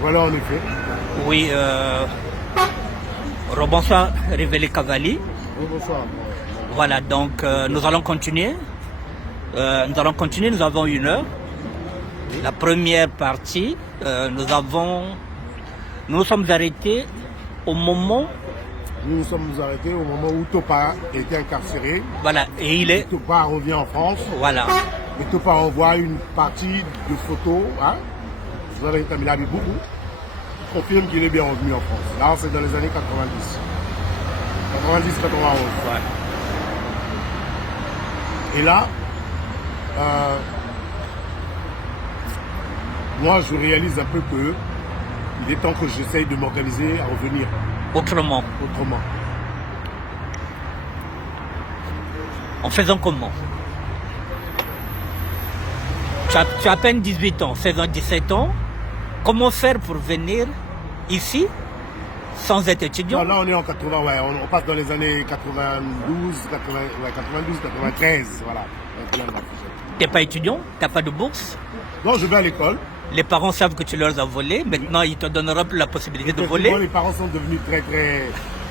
Voilà, en effet. Oui, rebonsoir, Révélé Cavalli. Oui, bonsoir. Voilà, donc nous allons continuer. Nous avons 1 heure. La première partie, nous nous sommes arrêtés au moment. Nous nous sommes arrêtés au moment où Topa était incarcéré. Voilà, et il est. Topa revient en France. Voilà. Et Topa envoie une partie de photos. Hein? Vous avez Kamila Biboubou. Confirme qu'il est bien revenu en France. Là, c'est dans les années 90. 90-91. Ouais. Et là, moi, je réalise un peu que il est temps que j'essaye de m'organiser à revenir Autrement. En faisant comment? Tu as à peine 18 ans, 16 ans, 17 ans. Comment faire pour venir ici sans être étudiant? Non, là, on est en 80, ouais, on passe dans les années 92, 93, voilà. Tu n'es pas étudiant? Tu n'as pas de bourse? Non, je vais à l'école. Les parents savent que tu leur as volé. Maintenant, ils te donneront la possibilité de voler. Les parents sont devenus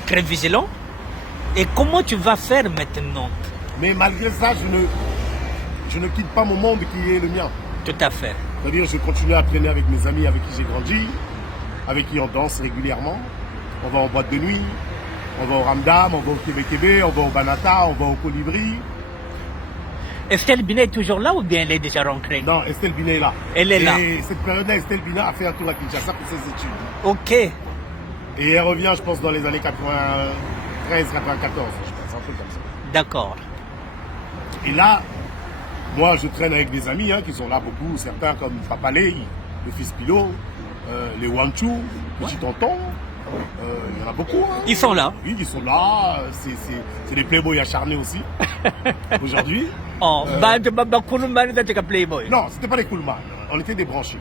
très vigilants. Et comment tu vas faire maintenant? Mais malgré ça, je ne quitte pas mon monde qui est le mien. Tout à fait. C'est-à-dire, je continue à traîner avec mes amis avec qui j'ai grandi, avec qui on danse régulièrement. On va en boîte de nuit, on va au Ramdam, on va au Kébé, on va au Banata, on va au Colibri. Estelle Binet est toujours là ou bien elle est déjà rentrée? Non, Estelle Binet est là. Elle est là. Et cette période-là, Estelle Binet a fait un tour à Kinshasa pour ses études. Ok. Et elle revient, je pense, dans les années 93, 94, je pense, un truc comme ça. D'accord. Et là, moi, je traîne avec des amis qui sont là beaucoup, certains comme Papa Lei, le fils Pilo, les Wanchu, Petit Tonton. Il y en a beaucoup. Ils sont là. Oui, ils sont là. C'est des playboys acharnés aussi, aujourd'hui. Oh, Playboy. Non, c'était pas des coolman. On était des branchés.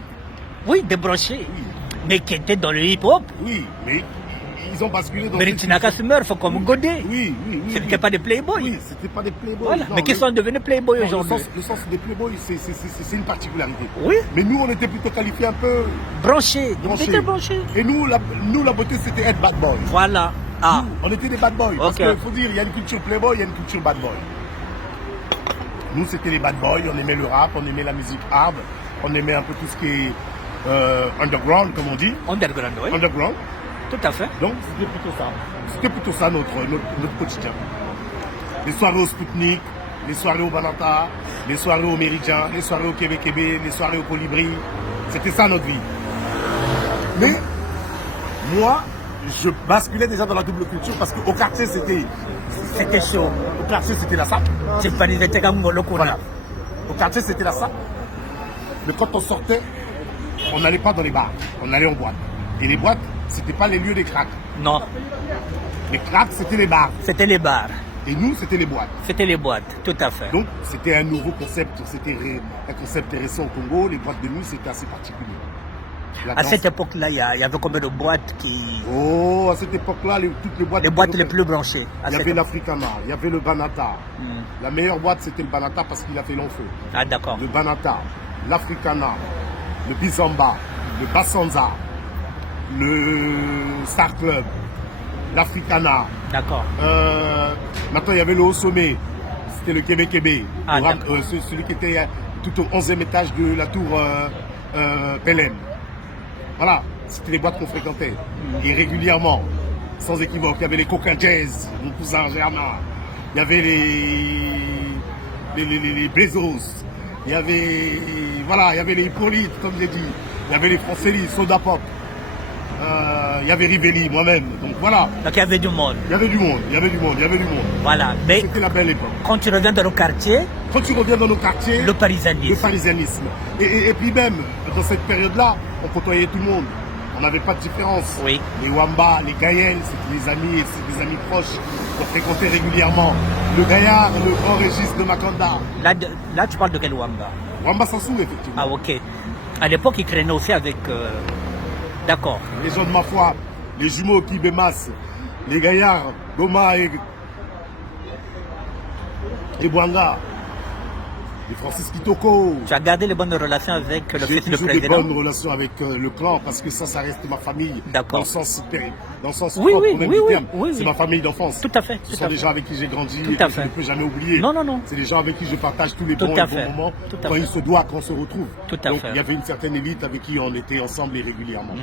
Oui, des branchés. Oui. Mais qui étaient dans le hip-hop. Oui, mais ils ont basculé dans... Mais Tinaka Smurf comme Godé. Oui. Ce n'était pas des playboys. Oui, c'était pas des playboys. Voilà. Non, Mais qui sont devenus playboys aujourd'hui. Le sens des playboys, c'est une particularité. Oui. Mais nous, on était plutôt qualifiés un peu... Branchés. Branchés. Branchés. Et nous, la beauté, c'était être bad boy. Voilà. Ah. Nous, on était des bad boys. Parce Okay. qu'il faut dire, il y a une culture playboy, il y a une culture bad boy. Nous, c'était les bad boys, on aimait le rap, on aimait la musique hard, on aimait un peu tout ce qui est underground, comme on dit. Underground, oui. Underground. Tout à fait. Donc, c'était plutôt ça. C'était plutôt ça notre quotidien. Les soirées au Spoutnik, les soirées au Banata, les soirées au Méridien, les soirées au Kébé, les soirées au Colibri. C'était ça notre vie. Mais, moi, je basculais déjà dans la double culture parce qu'au quartier, c'était chaud. Au quartier, c'était la sape. C'est pas des Voilà. Au quartier, c'était la sape. Mais quand on sortait, on n'allait pas dans les bars, on allait en boîte. Et les boîtes, c'était pas les lieux des cracks. Non. Les cracks, c'était les bars. C'était les bars. Et nous, c'était les boîtes. C'était les boîtes, tout à fait. Donc, c'était un nouveau concept. C'était un concept récent au Congo. Les boîtes de nuit, c'était assez particulier. À cette époque-là, il y avait combien de boîtes qui... Oh, à cette époque-là, toutes les boîtes... Les boîtes les plus branchées. Il y avait l'Africana, il y avait le Banata. La meilleure boîte, c'était le Banata parce qu'il a fait long feu. Ah, d'accord. Le Banata, l'Africana, le Bizamba, le Bassanza, le Star Club, l'Africana. D'accord. Maintenant, il y avait le Haut Sommet. C'était le Kébé. Ah, celui qui était tout au 11e étage de la tour Pelem. Voilà, c'était les boîtes qu'on fréquentait. Et régulièrement, sans équivoque, il y avait les Coca Jazz, mon cousin Germain. Il y avait les Bezos. Il y avait, voilà, il y avait les Hippolytes, comme j'ai dit. Il y avait les Francélis, Soda Pop. Il y avait Rivelli, moi-même. Donc voilà. Donc il y avait du monde. Il y avait du monde. Voilà. Mais c'était la belle époque. Quand tu reviens dans nos quartiers, le parisianisme. Et puis même, dans cette période-là, on côtoyait tout le monde. On n'avait pas de différence. Oui. Les Wamba, les Gaël, c'était des amis, des amis proches qu'on fréquentait régulièrement. Le Gaillard, le grand Régis de Makanda. Là, tu parles de quel Wamba? Wamba Sassou, effectivement. Ah, ok. À l'époque, il traînait aussi avec... D'accord. Les gens de ma foi, les jumeaux Kibémas, les Gaillards, Goma et Bouanga. les Francis Kitoko. Tu as gardé les bonnes relations avec le J'ai fils du toujours des président? bonnes relations avec le clan parce que ça reste ma famille. D'accord. Dans le sens Oui, propre oui, même oui, du oui, terme. oui, C'est oui. ma famille d'enfance. Tout à fait. Ce tout sont à des fait. gens avec qui j'ai grandi Tout et à que je fait. ne peux jamais oublier. Non, non, non. C'est des gens avec qui je partage tous les Tout bons à et fait. bons moments Tout à quand fait. il se doit qu'on se retrouve. Tout à Donc fait. il y avait une certaine élite avec qui on était ensemble et régulièrement.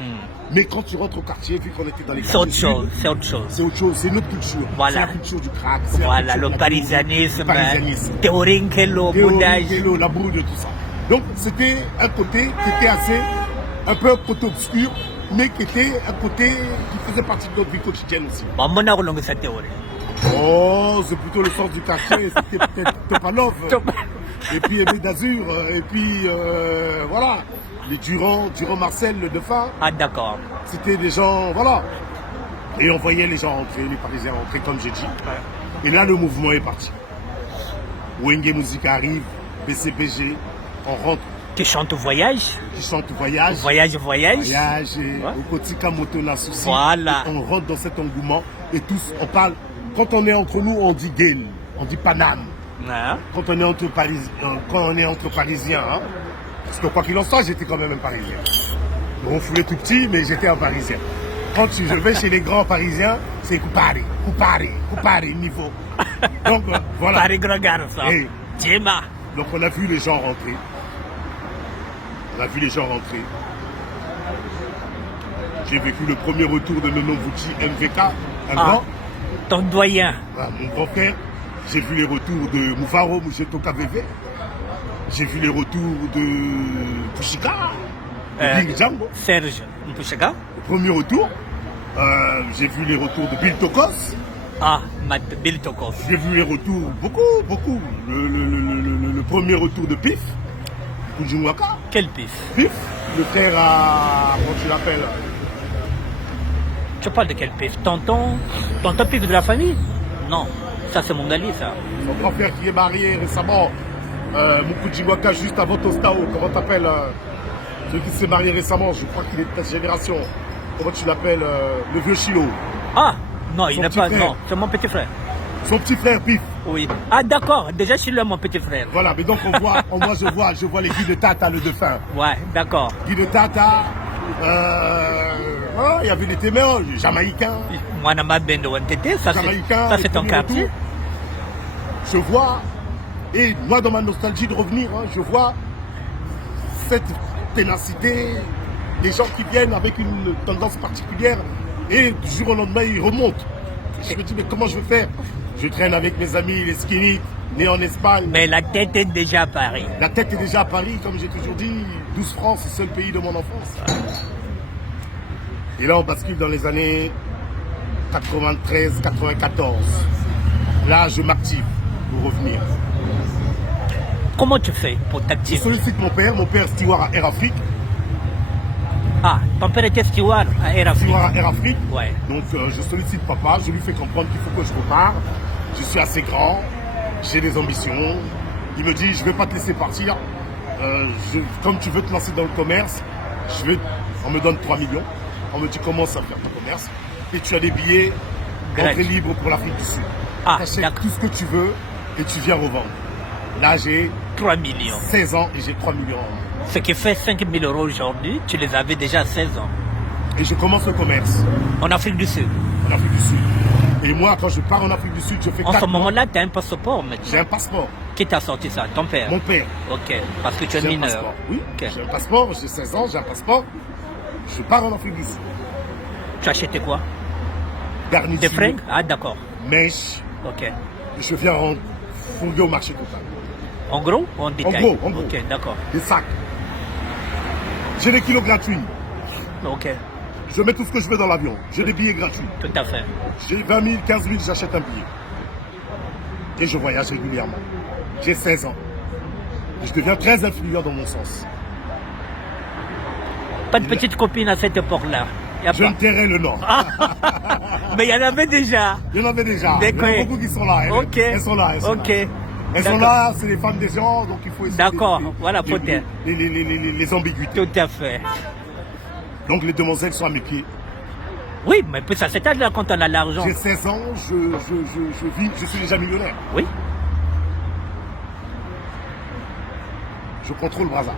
Mais quand tu rentres au quartier, vu qu'on était dans les C'est autre quartiers chose. sud, C'est autre chose. c'est autre chose, c'est notre culture. Voilà. C'est la culture du crack. c'est la Voilà, culture le de la parisianisme, bourre, le parisianisme. théorie, Kello, boudage. La boue de tout ça. Donc c'était un côté qui était assez, un peu un côté obscur, mais qui était un côté qui faisait partie de notre vie quotidienne aussi. Bon, mon amour, longue cette théorie. Oh, c'est plutôt le sens du quartier, c'était peut-être Topalov, et puis Aimé d'Azur, et puis voilà, les Durand Marcel, le Dauphin, Ah, d'accord. c'était des gens, voilà. Et on voyait les gens rentrer, les Parisiens rentrer, comme j'ai dit. Et là, le mouvement est parti. Wenge Musique arrive, PCPG, on rentre, Tu chantes voyage, qui chante Voyage. voyage, voyage. Voyage, et Ouais. au Kotika Moto na souci. Voilà. Et on rentre dans cet engouement et tous, on parle. Quand on est entre nous, on dit Gale, on dit Paname. Hein? Quand on est entre Parisiens, hein. Parce que quoi qu'il en soit, j'étais quand même un Parisien. On foulait tout petit, mais j'étais un Parisien. Quand je vais chez les grands Parisiens, c'est Coupari, niveau. Donc voilà. Paris grand garçon. Hey. Djema. Donc on a vu les gens rentrer. J'ai vécu le premier retour de Nono Vucci MVK, un Ah, grand. ton doyen. Voilà, mon grand frère. J'ai vu les retours de Moufaro Moucheto KVV. J'ai vu les retours de Pushika, de Big Django, Serge Mpouchega. le premier retour. J'ai vu les retours de Bill Tokos. Ah, Matt Bill Tokos. J'ai vu les retours, beaucoup. Le premier retour de Pif, Kujumwaka. Quel pif. Pif, le frère à. Comment tu l'appelles? Tu parles de quel pif? Tonton pif de la famille? Non, ça c'est mon gali, ça. Son grand frère qui est marié récemment. Mukujimwaka, juste avant Tostao. Comment t'appelles celui qui s'est marié récemment, je crois qu'il est de ta génération. Comment tu l'appelles le vieux Chilo. Ah, non, il Son n'est petit pas. frère. Non, c'est mon petit frère. Son petit frère Pif. Oui. Ah, d'accord. Déjà, je suis là, mon petit frère. Voilà, mais donc je vois les Guy de Tata, le dauphin. Ouais, d'accord. Guy de Tata, voilà, il y avait les témoins, les Jamaïcains. Moi, Nama Bendo Wantete, ça Jamaïcains, c'est les ton premiers quartier. retours. Je vois, et moi dans ma nostalgie de revenir, hein, je vois cette ténacité, des gens qui viennent avec une tendance particulière et du jour au lendemain ils remontent. Je me dis mais comment je vais faire? Je traîne avec mes amis les skinny, nés en Espagne. Mais la tête est déjà à Paris. La tête est déjà à Paris, comme j'ai toujours dit, 12 francs, c'est le seul pays de mon enfance. Et là on bascule dans les années 93, 94. Là je m'active pour revenir. Comment tu fais pour Je t'activer? sollicite mon père steward à Air Afrique. Ah, ton père était steward à Air Afrique. Steward à Air Afrique. Ouais. Donc je sollicite papa, je lui fais comprendre qu'il faut que je repars. Je suis assez grand, j'ai des ambitions. Il me dit, je ne vais pas te laisser partir. Comme tu veux te lancer dans le commerce, on me donne 3 millions. On me dit, commence à faire ton commerce. Et tu as des billets d'entrée libre pour l'Afrique du Sud. Ah, Tu achètes d'accord. tout ce que tu veux et tu viens revendre. Là, j'ai 3 millions. 16 ans et j'ai 3 millions. Ce qui fait 5 000 € aujourd'hui, tu les avais déjà à 16 ans. Et je commence le commerce En Afrique du Sud. en Afrique du Sud. Et moi, quand je pars en Afrique du Sud, je fais En 4 ce mois. moment-là, tu as un passeport J'ai maintenant. un passeport. Qui t'a sorti ça? Ton père? Mon père. Ok, parce que tu es J'ai un mineur. passeport. Oui, Ok. j'ai un passeport, j'ai 16 ans, j'ai un passeport. Je pars en Afrique du Sud. Tu as acheté quoi? Garniture, Des fringues? Ah, d'accord. mèche. Ok. Et je viens fouiller au marché total. En gros ou en détail? En gros. Ok, d'accord. Des sacs. J'ai des kilos gratuits. Ok, Je mets tout ce que je veux dans l'avion. J'ai des billets gratuits. tout à fait. J'ai 20 000, 15 000, j'achète un billet. Et je voyage régulièrement. J'ai 16 ans. Et je deviens très influent dans mon sens. Pas de petite copine à cette époque-là. Y a Je pas. me tairai le nom. Mais il y en avait déjà. Il y en avait déjà. Il y en D'accord. a beaucoup qui sont là. Ok. Elles sont là. Ok. Elles sont D'accord. là, c'est les femmes des gens, donc il faut essayer D'accord. Voilà, faut taire. les ambiguïtés. Tout à fait. Donc les demoiselles sont à mes pieds. Oui, mais puis ça c'est âge-là quand on a l'argent. J'ai 16 ans, je vis, je suis déjà millionnaire. Oui. Je contrôle Brazza.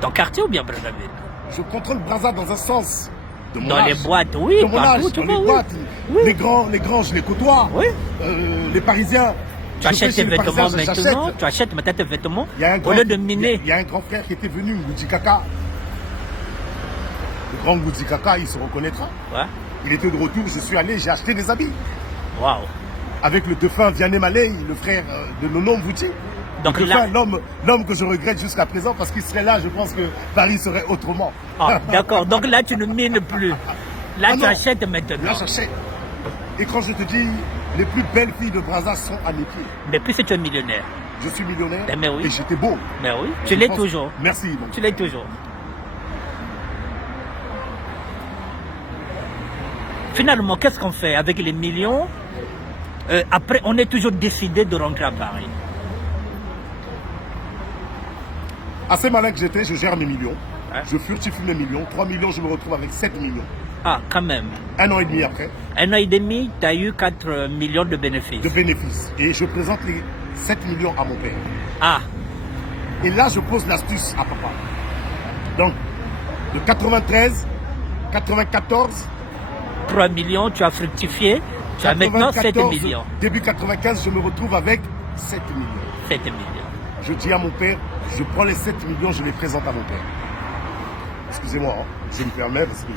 Ton quartier ou bien Brazzaville? Je contrôle Brazza dans un sens. De mon Dans âge. les boîtes, oui, De mon partout, âge, tu dans vois, les oui. boîtes. Oui. Les grands, je les côtoie. Oui. Les Parisiens. Tu je achètes vais chez tes les vêtements Parisiens, maintenant, j'achète. tu achètes maintenant tes vêtements Il y a un au grand- lieu de miner. Il y a un grand frère qui était venu, Ngoudji Kaka. Le grand Ngoudji Kaka, il se reconnaîtra. Ouais. Il était de retour, je suis allé, j'ai acheté des habits. Waouh. Avec le défunt Vianney Maley, le frère de Nono Mvouti. Donc le là- défunt, l'homme que je regrette jusqu'à présent, parce qu'il serait là, je pense que Paris serait autrement. Ah, d'accord. Donc là, tu ne mines plus. Là, Ah tu non. achètes maintenant. Là, j'achète. Et quand je te dis, les plus belles filles de Brazza sont à mes pieds. Mais puis, tu es millionnaire. Je suis millionnaire Mais oui. et j'étais beau. Mais oui, Je tu l'es pense- toujours. Merci. Mon Tu l'es toujours. Finalement, qu'est-ce qu'on fait avec les millions? Après, on est toujours décidé de rentrer à Paris. Assez malin que j'étais, je gère mes millions. Hein? Je furtifie mes millions. 3 millions, je me retrouve avec 7 millions. Ah, quand même. 1 an et demi après, 1 an et demi, tu as eu 4 millions de bénéfices. de bénéfices. Et je présente les 7 millions à mon père. Ah, Et là, je pose l'astuce à papa. Donc, de 93, 94, 3 millions, tu as fructifié. Tu as maintenant 7 94, millions. début 95, je me retrouve avec 7 millions. 7 millions. Je dis à mon père, je prends les 7 millions, je les présente à mon père. Excusez-moi, hein, je me permets parce que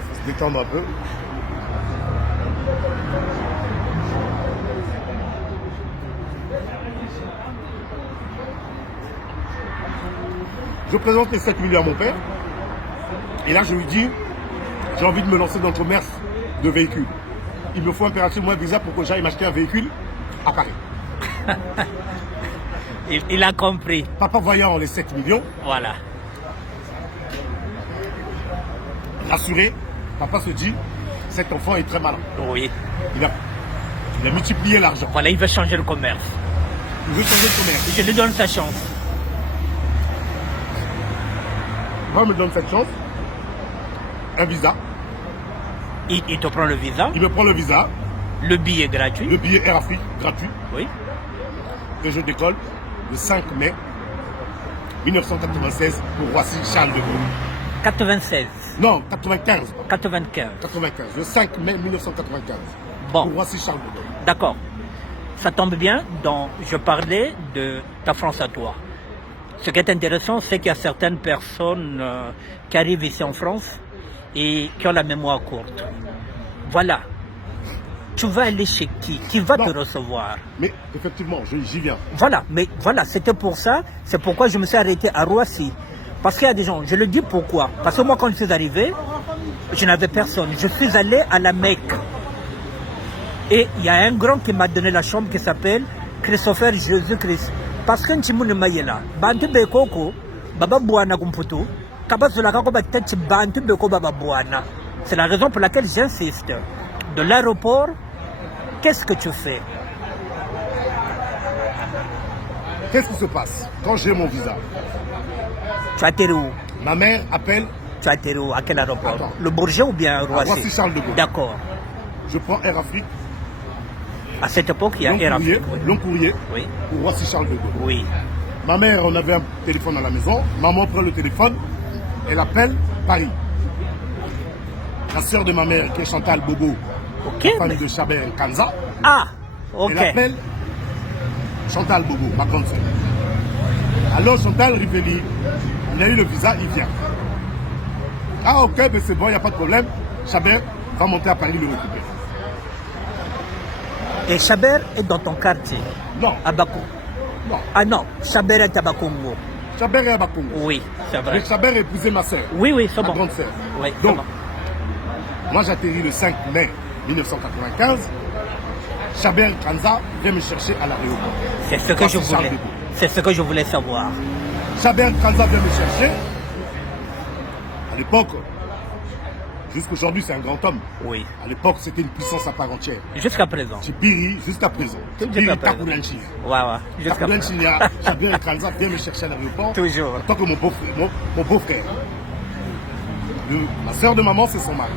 faut se détendre un peu. Je présente les 7 millions à mon père. Et là, je lui dis, j'ai envie de me lancer dans le commerce de véhicules. Il me faut impérativement un visa pour que j'aille m'acheter un véhicule à Paris. Il a compris. Papa voyant les 7 millions, Voilà. rassuré, papa se dit, cet enfant est très malin. Oui. Il a multiplié l'argent. Voilà, il veut changer le commerce. Il veut changer de commerce. Je lui donne sa chance. Papa me donne cette chance, un visa. Il te prend le visa, Il me prend le visa, le billet gratuit. le billet Air Afrique gratuit, Oui. et je décolle le 5 mai 1996 pour Roissy Charles de Gaulle. 96. Non, 95. 95. 95. Le 5 mai 1995. Bon. Pour Roissy Charles de Gaulle. D'accord. Ça tombe bien, donc je parlais de ta France à toi. Ce qui est intéressant, c'est qu'il y a certaines personnes qui arrivent ici en France et qui ont la mémoire courte. Voilà. Tu vas aller chez qui? Qui va te Non. recevoir? Mais effectivement, j'y viens. Voilà, mais voilà, c'était pour ça, c'est pourquoi je me suis arrêté à Roissy. Parce qu'il y a des gens, je le dis pourquoi. Parce que moi, quand je suis arrivé, je n'avais personne. Je suis allé à la Mecque. Et il y a un grand qui m'a donné la chambre qui s'appelle Christopher Jésus-Christ. Parce que Nchimune Mayela, Bantu Bekoko, Baba Bouana Kumputu, Kabasulaka Kobatet Bantu Beko Baba Bouana. C'est la raison pour laquelle j'insiste. De l'aéroport, qu'est-ce que tu fais? Qu'est-ce qui se passe quand j'ai mon visa? Tu atterris où? Ma mère appelle, Tu atterris où? À quel aéroport? Attends. Le Bourget ou bien Roissy? Roissy Charles de Gaulle. D'accord. je prends Air Afrique, À cette époque, il y a long Air courrier, Afrique. Oui. long courrier Oui. pour Roissy Charles de Gaulle. Oui. Ma mère, on avait un téléphone à la maison. Maman prend le téléphone, elle appelle Paris. La sœur de ma mère, qui est Chantal Bobo, Ok. femme mais- de Chabert Kanza, Ah, ok. elle appelle Chantal Bobo, ma grande sœur. Alors Chantal Rivelli, il a eu le visa, il vient. Ah ok, mais c'est bon, il n'y a pas de problème. Chabert va monter à Paris le récupérer. Et Chabert est dans ton quartier, Non, à Bakou. non. Ah non, Chabert est à Bakongo. Chabert est à Bakongo. Oui, c'est vrai. Mais Chabert a épousé ma sœur, Oui, oui, c'est ma bon. grande sœur. Oui, c'est Donc, bon. moi j'atterris le 5 mai 1995. Chabert Kanza vient me chercher à l'aéroport. C'est ce que Voici je Charles voulais. de Gaulle. C'est ce que je voulais savoir. Chabert Kanza vient me chercher. À l'époque, jusqu'aujourd'hui c'est un grand homme. Oui. À l'époque c'était une puissance à part entière. Jusqu'à présent. Chibiri jusqu'à présent. Jusqu'à Chibiri présent. Takulanchi. Ouais, ouais. Jusqu'à présent. Takulanchi, Chabert Kanza vient me chercher à l'aéroport. Toujours. En tant que mon beau-frère. Ma soeur de maman, c'est son mari.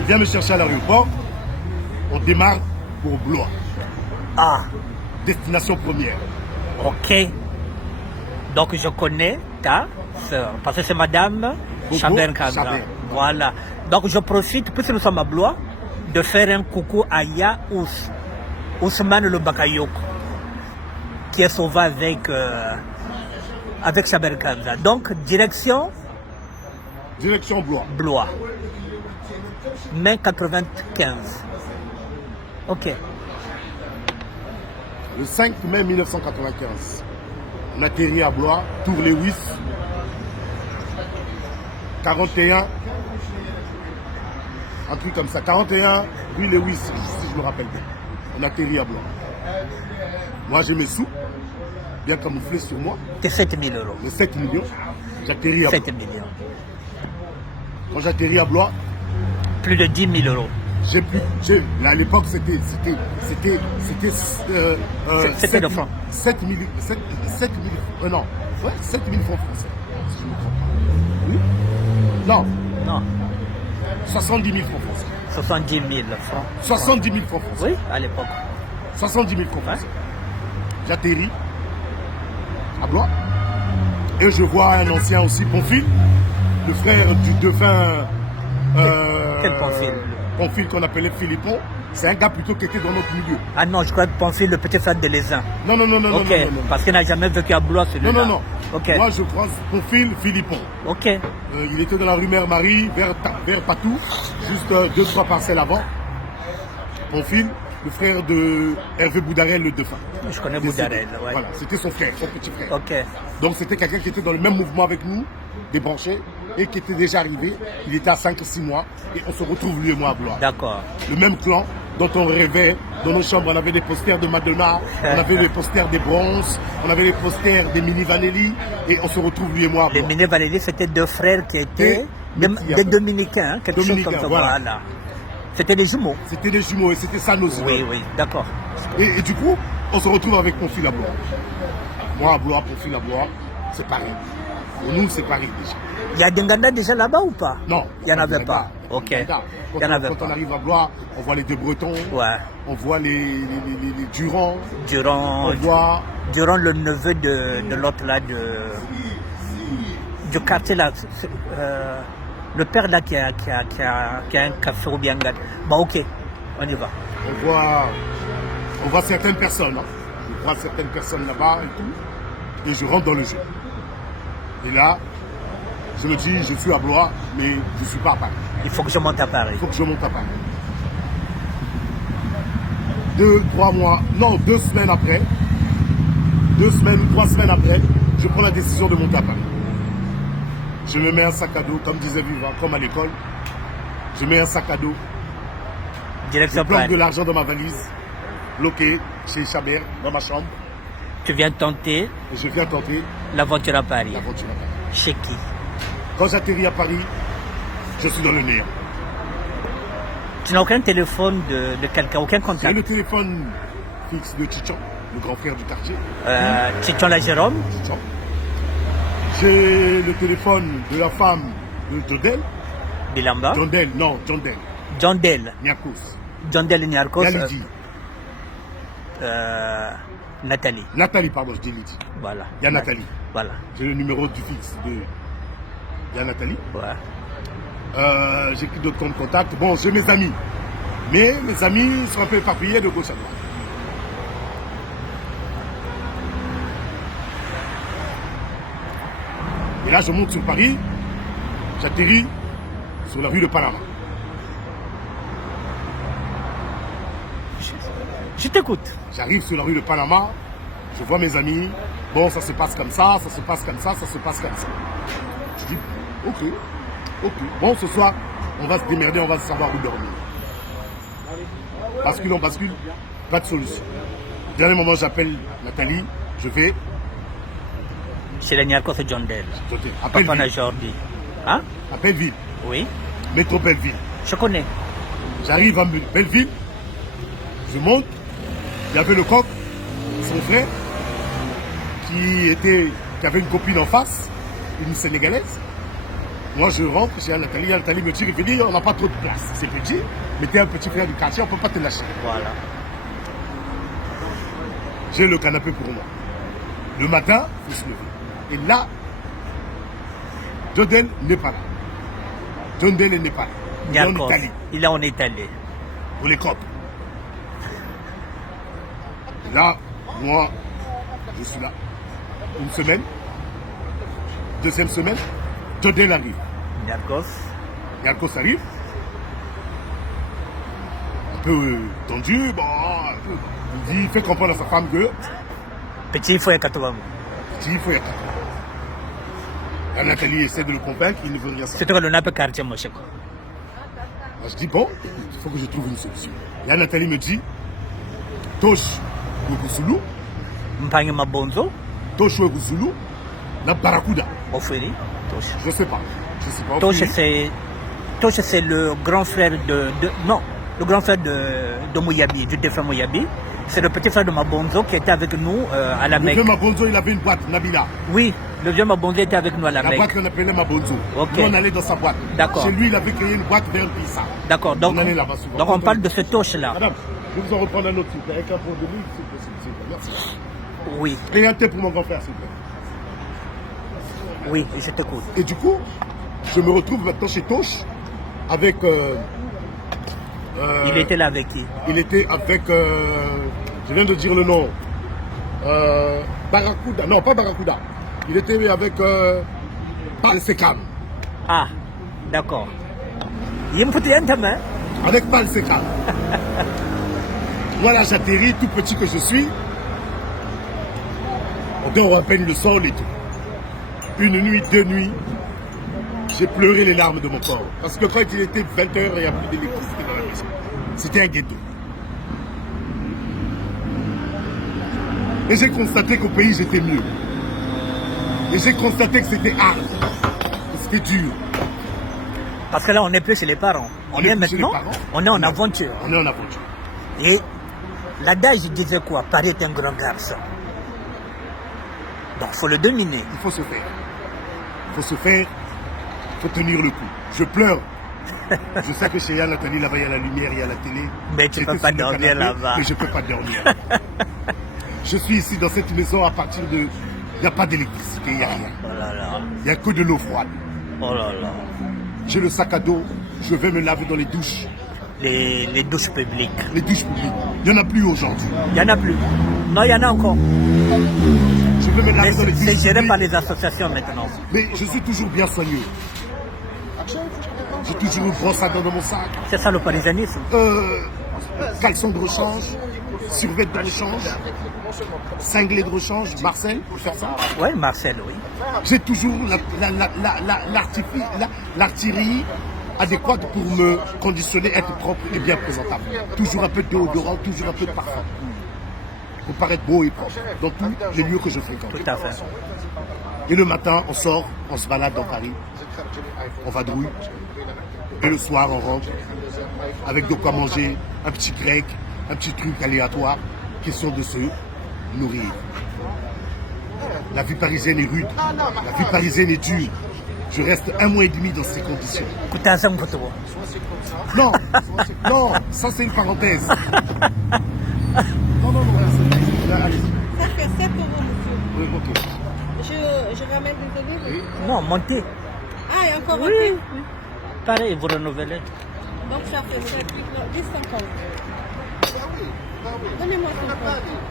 Il vient me chercher à l'aéroport. On démarre pour Blois. Ah, Destination première. Ok. Donc je connais ta sœur. Parce que c'est madame Bobo Chaber-Kanga. Chaber. Voilà. Donc je profite, puisque nous sommes à Blois, de faire un coucou à Yaous, Ousmane le Bakayoko, qui est sauvé avec Chaber-Kanga. Donc direction Direction Blois. Blois. Mai 95. Ok. Le 5 mai 1995, on atterrit à Blois, Tour Lewis, 41, un truc comme ça, 41 rue Lewis, si je me rappelle bien. On atterrit à Blois. Moi, j'ai mes sous, bien camouflés sur moi, C'est 7 000 euros. les 7 millions. J'atterris à 7 Blois. millions. Quand j'atterris à Blois, Plus de 10 000 euros. là, à l'époque, c'était C'était le franc. 7 000, non, ouais, 7 000 francs français, si je me trompe pas. Oui? Non, Non, 70 000 francs français. 70 000 francs. 70 000 francs français. Oui, à l'époque. 70 000 francs français. J'atterris à Blois et je vois un ancien aussi, Ponfil, le frère du défunt. Quel Ponfil? Ponfil qu'on appelait Philippon. C'est un gars plutôt qui était dans notre milieu. Ah non, je crois que penser le petit frère de l'Aisin. Non, non, non, non, Ok, non, non, non. parce qu'il n'a jamais vécu à Blois, celui-là. Non, non, non. Ok, Moi, je croise Ponfil Philippon. ok. Il était dans la rue Mère Marie, vers Patou, juste 2-3 parcelles avant. Ponfil, le frère de Hervé Boudarel, le défunt. Je connais Décédé. Boudarel, ouais. Voilà, c'était son frère, son petit frère. Ok, Donc c'était quelqu'un qui était dans le même mouvement avec nous, débranché, et qui était déjà arrivé. Il était à 5-6 mois, et on se retrouve lui et moi à Blois. d'accord. Le même clan dont on rêvait. Dans nos chambres, on avait des posters de Madonna, on avait des posters des Bronzes, on avait des posters des Mini Vanelli, et on se retrouve lui et moi à Les Blois. Miné Valérie, c'était deux frères qui étaient Et des Dominicains, hein, quelque Dominicains, chose comme ça. voilà. Voilà. C'était des jumeaux. C'était des jumeaux, et c'était ça nos idoles. Oui, oui, d'accord. Et du coup, on se retrouve avec Ponfil à Blois. Moi à Blois, Ponfil à Blois, c'est pareil. Pour nous, c'est pareil déjà. Il y a des Nganda déjà là-bas ou pas? Non. Il n'y en avait pas. Ok. Il y en avait Quand on pas. arrive à Blois, on voit les deux Bretons, Ouais. on voit les Durand, Durant, on voit durant le neveu de l'autre là, du quartier là, le père là qui a un café au Biangan. Bah ok, on y va. on voit certaines personnes. Hein. Je vois certaines personnes là-bas et tout. Et je rentre dans le jeu. Et là, je me dis, je suis à Blois, mais je ne suis pas à Paris. Il faut que je monte à Paris. Il faut que je monte à Paris. 2-3 mois, non, 2 semaines après, 2 semaines ou 3 semaines après, je prends la décision de monter à Paris. Je me mets un sac à dos, comme disait Viva, comme à l'école. Je mets un sac à dos, je Direction planque de Paris. l'argent dans ma valise, bloqué chez Chabert, dans ma chambre, Tu viens tenter et je viens tenter l'aventure à Paris. l'aventure à Paris. Chez qui? Quand j'atterris à Paris, je suis dans le néant. Tu n'as aucun téléphone de quelqu'un, aucun J'ai contact. le téléphone fixe de Chichon, le grand frère du quartier. Titon la Jérôme, Chichon. J'ai le téléphone de la femme de Jondel. Bilamba, Jondel, non, Jondel. John Del, Niakos. John Del Niarkos, Yalidi. Nathalie. Nathalie, pardon, je dis Lydie. Voilà. Il y a Nathalie. Voilà. J'ai le numéro du fixe de. Il y a Nathalie. Ouais. J'ai plus d'autres comptes contacts. Bon, j'ai mes amis. Mais mes amis sont un peu éparpillés de gauche à droite. Et là, je monte sur Paris. J'atterris sur la rue de Panama. Je t'écoute. J'arrive sur la rue de Panama. Je vois mes amis. Bon, ça se passe comme ça, ça se passe comme ça, ça se passe comme ça. Je dis, ok, ok. Bon, ce soir, on va se démerder, on va savoir où dormir. Bascule, on bascule, pas de solution. Dernier moment, j'appelle Nathalie, je vais, C'est le Niarkos et John Del. à Papa n'a Belleville, Jordi. Hein? à Belleville, Oui. métro Belleville. Je connais. J'arrive à Belleville, je monte, il y avait le coq, son frère, qui avait une copine en face, une Sénégalaise. Moi, je rentre chez Nathalie. Nathalie me dit, il dit, on n'a pas trop de place. C'est petit, mais t'es un petit frère du quartier, on ne peut pas te lâcher. Voilà. J'ai le canapé pour moi. Le matin, il faut se lever. Et là, Jodel n'est pas là. Jodel n'est pas là. Il est en D'accord. Italie, Il est en Italie. pour les copes. Et là, moi, je suis là. Une semaine. Deuxième semaine, Jodel arrive. D'accord. Yalkos arrive. Un peu tendu, bon. Il fait comprendre à sa femme que Petit frère 80. il faut être. Et Nathalie essaie de le convaincre, il ne veut rien savoir. C'est toi le nappe quartier, mon cher. Alors, je dis bon, il faut que je trouve une solution. Et Nathalie me dit Tosh Wekuzulu, Mpange Mabonzo, Tosh Wekuzulu, la Barakuda. Oferi. Je sais pas. Je sais pas. Toche, c'est le grand frère non, le grand frère de Mouyabi, du défunt Mouyabi. C'est le petit frère de Mabonzo qui était avec nous à la Le Mecque. vieux Mabonzo, il avait une boîte, Nabila. Oui, le vieux Mabonzo était avec nous à la La Mecque. boîte qu'on appelait Mabonzo. Ok. Nous, on allait dans sa boîte. D'accord. Chez lui, il avait créé une boîte vers Pisa. D'accord, donc On allait là-bas souvent. on parle de ce Toche-là. Madame, je vais vous en reprendre un autre, s'il vous plaît. Avec un pot de mille, s'il vous plaît, s'il vous plaît. Merci. Oui, Et un thé pour mon grand frère, s'il vous plaît. oui, je t'écoute. Et du coup, je me retrouve maintenant chez Toche avec. Il était là avec qui? Il était avec. Je viens de dire le nom. Barakuda. Non, pas Barakuda. Il était avec. Pal Sekam. Ah, d'accord. Il me faut hein? Avec Pal Sekam. Voilà, j'atterris, tout petit que je suis. On dort à peine le sol et tout. Une nuit, 2 nuits, j'ai pleuré les larmes de mon corps. Parce que quand il était 20h, il n'y a plus d'électricité dans la maison. C'était un ghetto. Et j'ai constaté qu'au pays, j'étais mieux. Et j'ai constaté que c'était hard. Que c'était dur. Parce que là, on n'est plus chez les parents. On est plus chez les maintenant, parents. on est en aventure. On est en aventure. Et l'adage disait quoi? Paris est un grand garçon. Donc, il faut le dominer. Il faut se faire. Il faut se faire. Il faut tenir le coup. Je pleure. Je sais que chez Yann Nathalie, là-bas, il y a la lumière, il y a la télé. Mais tu ne peux J'étais pas sur le dormir canapé, là-bas. Mais je ne peux pas dormir. Je suis ici dans cette maison à partir de... Il n'y a pas d'électricité, il n'y a rien. Oh là là. Il n'y a que de l'eau froide. Oh là là. J'ai le sac à dos. Je vais me laver dans les douches. Les douches publiques. Les douches publiques. Il n'y en a plus aujourd'hui. Il n'y en a plus. Non, il y en a encore. Je vais me Mais laver dans les douches c'est géré publiques. par les associations maintenant. Mais je suis toujours bien soigné. J'ai toujours une brosse à dents dans mon sac. C'est ça le parisianisme. Caleçon de rechange. Survêt de rechange. Cinglé de rechange. Marcel, pour faire ça. Oui, Marcel, oui. J'ai toujours l'artillerie adéquate pour me conditionner, être propre et bien présentable. Toujours un peu de déodorant, toujours un peu de parfum. Pour paraître beau et propre dans tous les lieux que je fréquente. Tout à fait. Et le matin, on sort, on se balade dans Paris, on vadrouille. Et le soir, on rentre avec de quoi manger, un petit grec, un petit truc aléatoire, question de se nourrir. La vie parisienne est rude, la vie parisienne est dure. Je reste 1 mois et demi dans ces conditions. Kutaza mvuto. Non, non, ça c'est une parenthèse. Non, allez-y. Ça fait 7 euros, monsieur. Oui, ok. Je ramène des olives. Oui. Non, montez. Ah, il y a encore un Oui, thé. oui. Pareil, vous renouvelez. Donc ça fait 7, 8, 10, 50. Donnez-moi 50.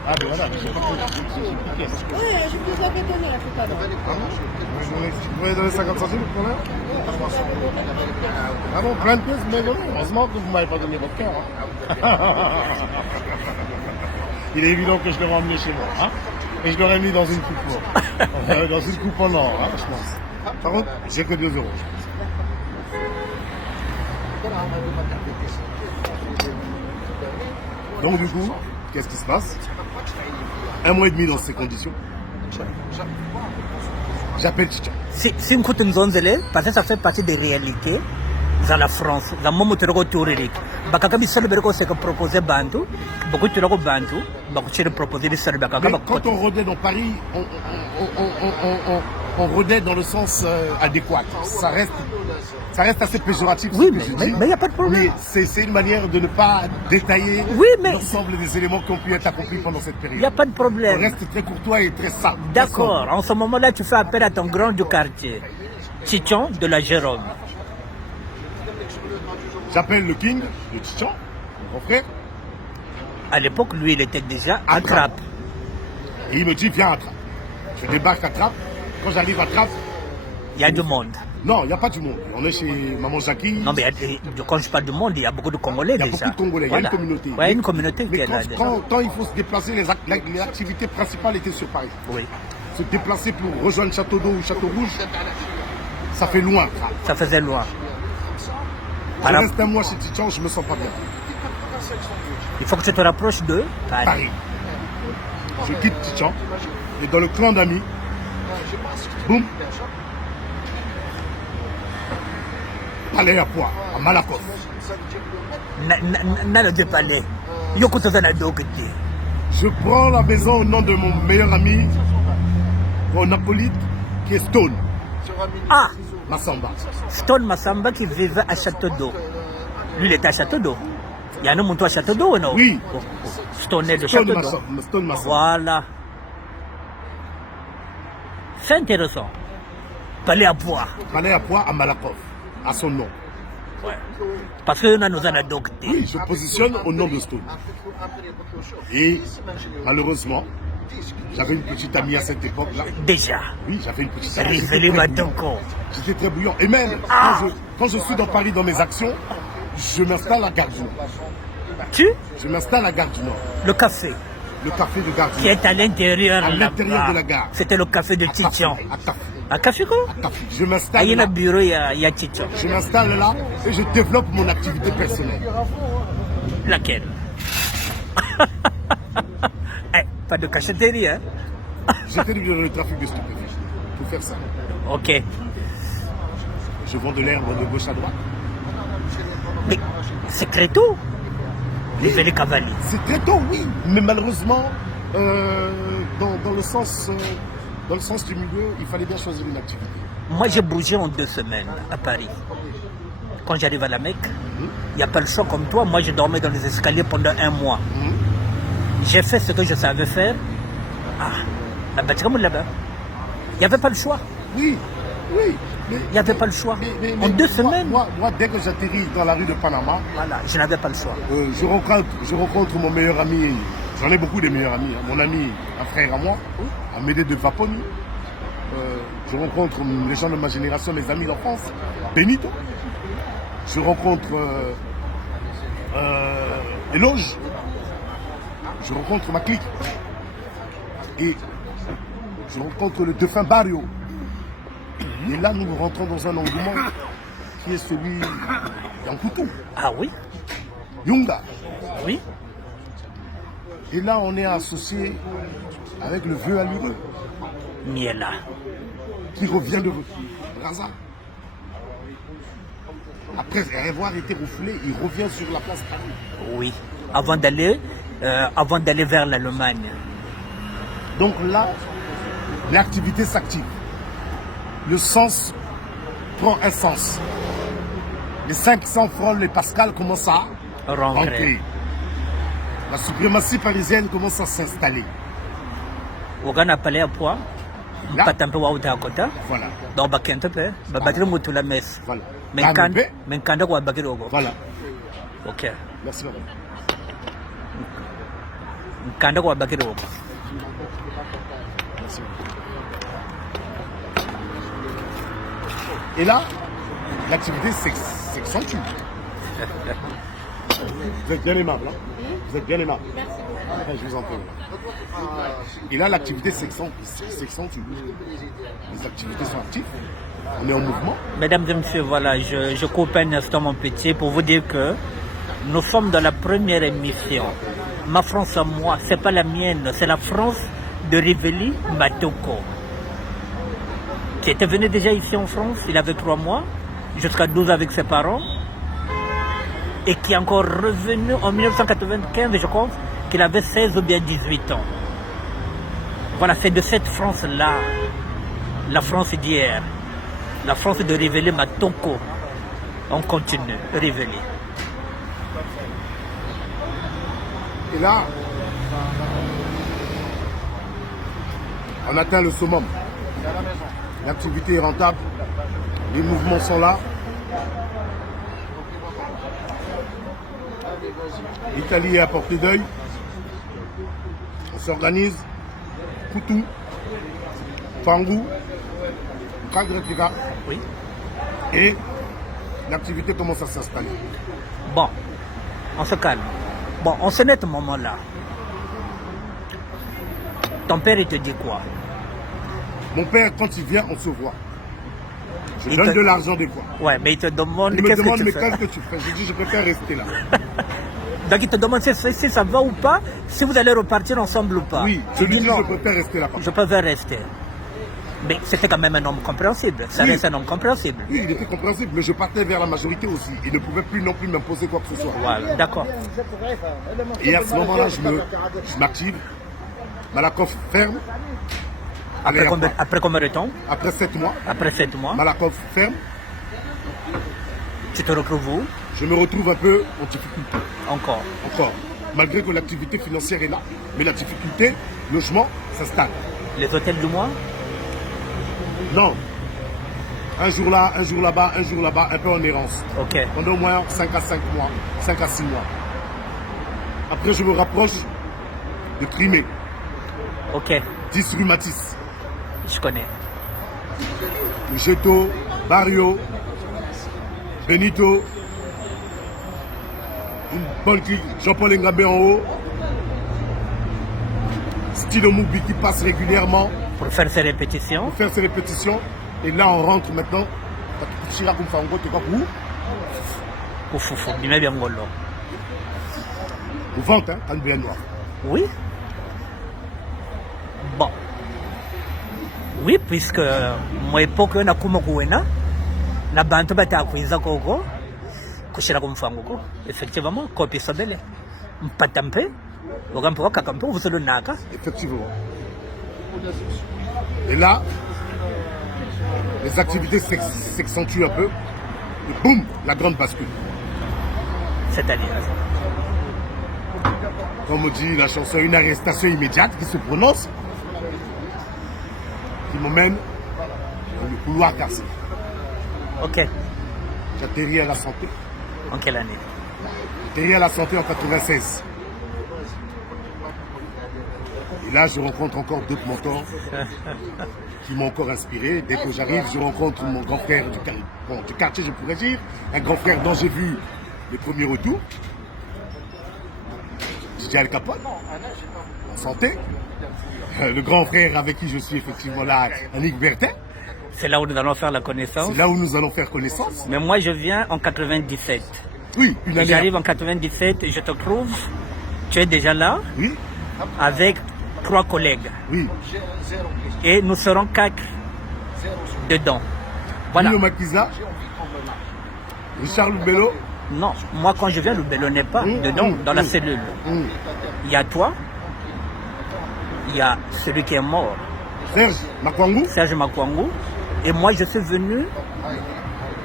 Ah ben voilà, je sais pas quoi expliquer. Oui, je vous avais donné là tout à l'heure. Vous m'avez donné 50 centimes pour l'heure? Ah bon, plein de pièces, mais non, heureusement que vous ne m'avez pas donné votre cœur. Hein. Il est évident que je l'aurais emmené chez moi. Hein. Et je l'aurais mis dans une coupe. Dans une coupe en or, hein, je pense. Par contre, j'ai que 2 euros. Donc du coup, qu'est-ce qui se passe? 1 mois et demi dans ces conditions. J'appelle Chicha. Si mkutu nzonzele, parce que ça fait partie des réalités dans la France. Dans mon moteur tourique. Bakaka bisale bereko c'est que proposer bantu, beaucoup de gens bantu, beaucoup de proposer bisale bakaka. Mais quand on rôdait dans Paris, on renaît dans le sens adéquat. Ça reste assez péjoratif. Oui, ce que mais je dis. il n'y a pas de problème. Mais c'est une manière de ne pas détailler Oui, mais- l'ensemble des éléments qui ont pu être accomplis pendant cette Il période. n'y a pas de On problème. reste très courtois et très simple. D'accord. En ce moment-là, tu fais appel à ton grand du quartier, Chichon de la Jérôme. J'appelle le King, le Tchan, mon frère, À l'époque, lui, il était déjà à À Trappes. Trappes. et il me dit viens à Trappes. Je débarque à Trappes. Quand j'arrive à Trappes, Il y a du monde. non, il n'y a pas du monde. On est chez Maman Jackie. Non, mais quand je parle du monde, il y a beaucoup de Congolais Il y a déjà. beaucoup de Congolais, il y a une communauté. Ouais, il y a une communauté qui Mais est là déjà. quand il faut se déplacer, les activités principales étaient sur Paris. Oui, Se déplacer pour rejoindre Château d'Eau ou Château Rouge, ça fait loin. ça faisait loin. Je Alors, reste un mois chez Tchan, je me sens pas bien. il faut que tu te rapproches de Paris. Paris. Je quitte Tchan et dans le clan d'amis, boum, Palais à Poix, à Malakoff. Nana de Palais. Yoko Tozana Dokete. Je prends la maison au nom de mon meilleur ami, mon acolyte, qui est Stone Ah, Massamba. Stone Massamba qui vivait à Château d'Eau. Lui, il était à Château d'Eau. Il y a un homme à Château d'Eau, non? Oui. Stone est de Stone Château d'Eau. Massamba. Stone Massamba. Voilà. C'est intéressant. Palais à Poix. Palais à Poix, à Malakoff, à son nom. Parce que nous en a donc Oui, je positionne au nom de Stone. Et malheureusement, j'avais une petite amie à cette époque-là. déjà. Oui, j'avais une petite amie. Révélé Matoko. J'étais très bouillant. Et même, quand je suis dans Paris dans mes actions, je m'installe à Gare du Nord. Tu, Je m'installe à Gare du Nord. le café Le café de Gare du qui Nord. est à l'intérieur À l'intérieur là-bas. de la gare. C'était le café de À Tafou, Chichon. à Tafou, À café quoi? à Tafou. Je Ah, il m'installe y a là. un bureau, il y a Chichon. Je m'installe là et je développe mon activité personnelle. Laquelle? Eh, pas de cachetterie, hein? J'étais dans le trafic de stupéfiants. Pour faire ça. Ok. Je vends de l'herbe de gauche à droite. Mais c'est très tôt. Les cavaliers. C'est très tôt, oui. Mais malheureusement, dans le sens du milieu, il fallait bien choisir une activité. Moi, j'ai bougé en 2 semaines à Paris. Quand j'arrive à la Mecque, il n'y a pas le choix comme toi. Moi, je dormais dans les escaliers pendant 1 mois. J'ai fait ce que je savais faire. Ah, la Batikamoun là-bas. Il n'y avait pas le choix. Oui, oui. Mais, Il n'y avait pas le choix. mais En 2 moi- semaines, Moi, dès que j'atterris dans la rue de Panama, voilà, je n'avais pas le choix. je rencontre mon meilleur ami. J'en ai beaucoup de meilleurs amis. Hein. Mon ami, un frère à moi, Amédée de Vaponi. Je rencontre les gens de ma génération, mes amis d'enfance, Benito. Je rencontre Eloge. Je rencontre ma clique. Et je rencontre le défunt Barrio. Et là, nous rentrons dans un engouement qui est celui d'Yankoutou, Ah oui? Yunga. Oui? Et là, on est associé avec le vieux allureux Miela. qui revient de Braza. Après avoir été refoulé, il revient sur la place Paris. Oui. Avant d'aller vers l'Allemagne. Donc là, l'activité s'active. Le sens prend un sens. Les 500 francs, les Pascal commencent à Rentrer. rentrer. La suprématie parisienne commence à s'installer. Ogana Palais à Poix. Là. Patampe wa uta kota. Voilà. Donc bakente pe. Babatire mutu la messe. Voilà. Menkanda Tanube. kwa bakire ogo. Voilà. Ok. Merci madame. Nkanda kwa bakire ogo. Merci. Et là, l'activité s'accentue. Vous êtes bien aimable, hein? Vous êtes bien aimable. Merci beaucoup. Je vous en prie. Et là, l'activité s'accentue. Les activités sont actives. On est en mouvement. Mesdames et messieurs, voilà, je coupe un instant mon petit pour vous dire que nous sommes dans la première émission. Ma France à moi, c'est pas la mienne, c'est la France de Rivelli Matoko, qui était venu déjà ici en France, il avait 3 mois, jusqu'à 12 avec ses parents, et qui est encore revenu en 1995, je crois, qu'il avait 16 ou bien 18 ans. Voilà, c'est de cette France-là la France d'hier, la France de révéler Matoko. On continue, révéler. Et là, on atteint le summum. L'activité est rentable, les mouvements sont là. L'Italie est à portée d'œil. On s'organise. Koutou, Fangou, Kagretika. Oui. Et l'activité commence à s'installer. Bon, on se calme. Bon, en ce net moment-là, ton père, il te dit quoi? Mon père, quand il vient, on se voit. Je Il donne te- de l'argent des fois. Ouais, mais il te demande Il me qu'est-ce demande, que mais tu fais. qu'est-ce que tu fais? Je dis, je préfère rester là. Donc il te demande si ça va ou pas, si vous allez repartir ensemble ou pas. Oui, Tu je lui dis, non, je préfère rester là. je préfère rester. Mais c'était quand même un homme compréhensible. Ça Oui. reste un homme compréhensible. Oui, il était compréhensible, mais je partais vers la majorité aussi. Il ne pouvait plus non plus m'imposer quoi que ce soit. Voilà, d'accord. Et à ce moment-là, je m'active. Malakoff ferme. Après, Allez, après combien de temps? après 7 mois, Après 7 mois, Malakoff ferme. tu te retrouves où? Je me retrouve un peu en difficulté. Encore. Encore. Malgré que l'activité financière est là. Mais la difficulté, logement, s'installe. Les hôtels du mois? Non. Un jour là, un jour là-bas, un jour là-bas, un peu en errance. Ok. Pendant au moins 5 à 5 mois, 5 à 6 mois. Après, je me rapproche de Crimée, Ok. 10 rue Matisse, Je connais. Jeto, Barrio, Benito, une bonne clique, Jean-Paul Ngabé en haut, Style Moubi qui passe régulièrement Pour faire ces répétitions. pour faire ses répétitions. Et là, on rentre maintenant. Au foufou. Bimé bien ngolo. Au ventre, hein, quand bien noir. Oui. Bon. Oui, puisque moi époque na kuma kuwena na bantu batakuiza koko kushira kumfanguko effectivement kopi sabele mpatampe ogampo wakakampe ubusolo naka. Effectivement. Et là, les activités s'accentuent un peu. Et boum, la grande bascule. C'est-à-dire Comme on dit la chanson, une arrestation immédiate qui se prononce, qui m'emmène dans le couloir carcéral. ok. J'atterris à la santé. En quelle année? J'atterris à la santé en 96. Et là, je rencontre encore d'autres mentors qui m'ont encore inspiré. Dès que j'arrive, je rencontre mon grand frère du quartier, je pourrais dire. Un grand frère dont j'ai vu les premiers retours. Didier Al Capone, en santé. Le grand frère avec qui je suis effectivement là, Annick Bertin. C'est là où nous allons faire la connaissance. C'est là où nous allons faire connaissance. Mais moi je viens en 97. Oui, une année. J'arrive en 97 et je te trouve, tu es déjà là Oui, avec 3 collègues. oui. Et nous serons 4 dedans. Voilà. Nino Makiza, Richard Loubello. Non, moi quand je viens, le Bello n'est pas dedans, dans la cellule. Il y a toi, il y a celui qui est mort, Serge Makwangou. Serge Makwangou, et moi je suis venu,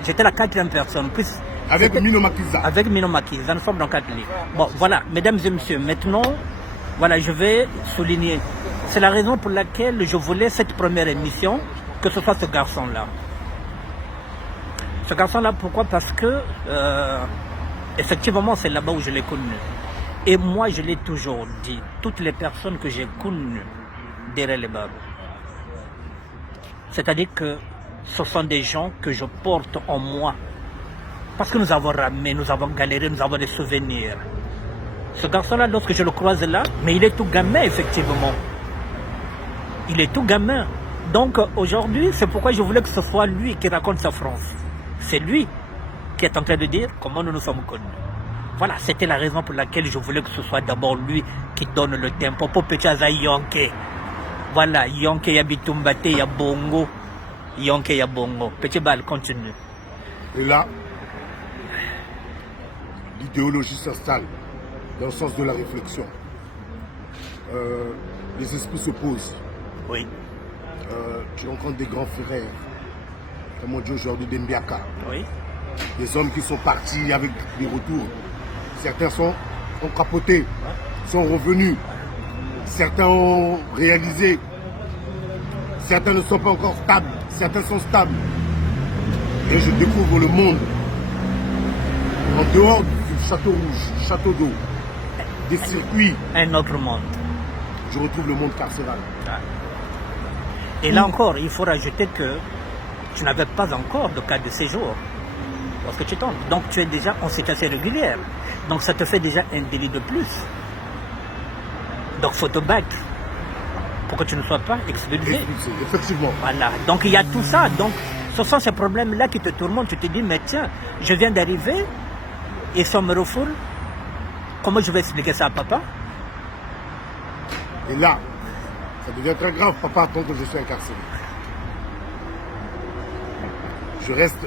j'étais la 4e personne, plus Avec Nino Makiza. avec Mino Makiza, nous sommes dans 4 lits. Bon, voilà, mesdames et messieurs, maintenant, voilà, je vais souligner. C'est la raison pour laquelle je voulais cette première émission, que ce soit ce garçon-là. Ce garçon-là, pourquoi? Parce que, effectivement, c'est là-bas où je l'ai connu. Et moi, je l'ai toujours dit, toutes les personnes que j'ai connues derrière les barreaux, c'est-à-dire que ce sont des gens que je porte en moi. Parce que nous avons ramé, nous avons galéré, nous avons des souvenirs. Ce garçon-là, lorsque je le croise là, mais il est tout gamin, effectivement. Il est tout gamin. Donc aujourd'hui, c'est pourquoi je voulais que ce soit lui qui raconte sa France. C'est lui qui est en train de dire comment nous nous sommes connus. Voilà, c'était la raison pour laquelle je voulais que ce soit d'abord lui qui donne le tempo. Pour Pechaza Yonke. Voilà, Yonke Yabitumbate Yabongo. Yonke Yabongo. Petit bal, continue. Et là, l'idéologie s'installe dans le sens de la réflexion. Les esprits se posent. Oui. tu rencontres des grands frères, comme on dit aujourd'hui d'Embiaka. Oui. Des hommes qui sont partis avec des retours. Certains ont capoté, sont revenus. Certains ont réalisé. Certains ne sont pas encore stables. Certains sont stables. Et je découvre le monde en dehors du château rouge, du château d'eau, des circuits. Un autre monde. Je retrouve le monde carcéral. Et là encore, il faut rajouter que tu n'avais pas encore de cas de séjour lorsque tu tombes. Donc tu es déjà en situation régulière. Donc ça te fait déjà un délit de plus. Donc faut te battre pour que tu ne sois pas expulsé. Expulsé, effectivement. Voilà. Donc il y a tout ça. Donc ce sont ces problèmes-là qui te tourmentent. Tu te dis, mais tiens, je viens d'arriver et si on me refoule, comment je vais expliquer ça à papa? Et là, ça devient très grave, papa, tant que je suis incarcéré. Je reste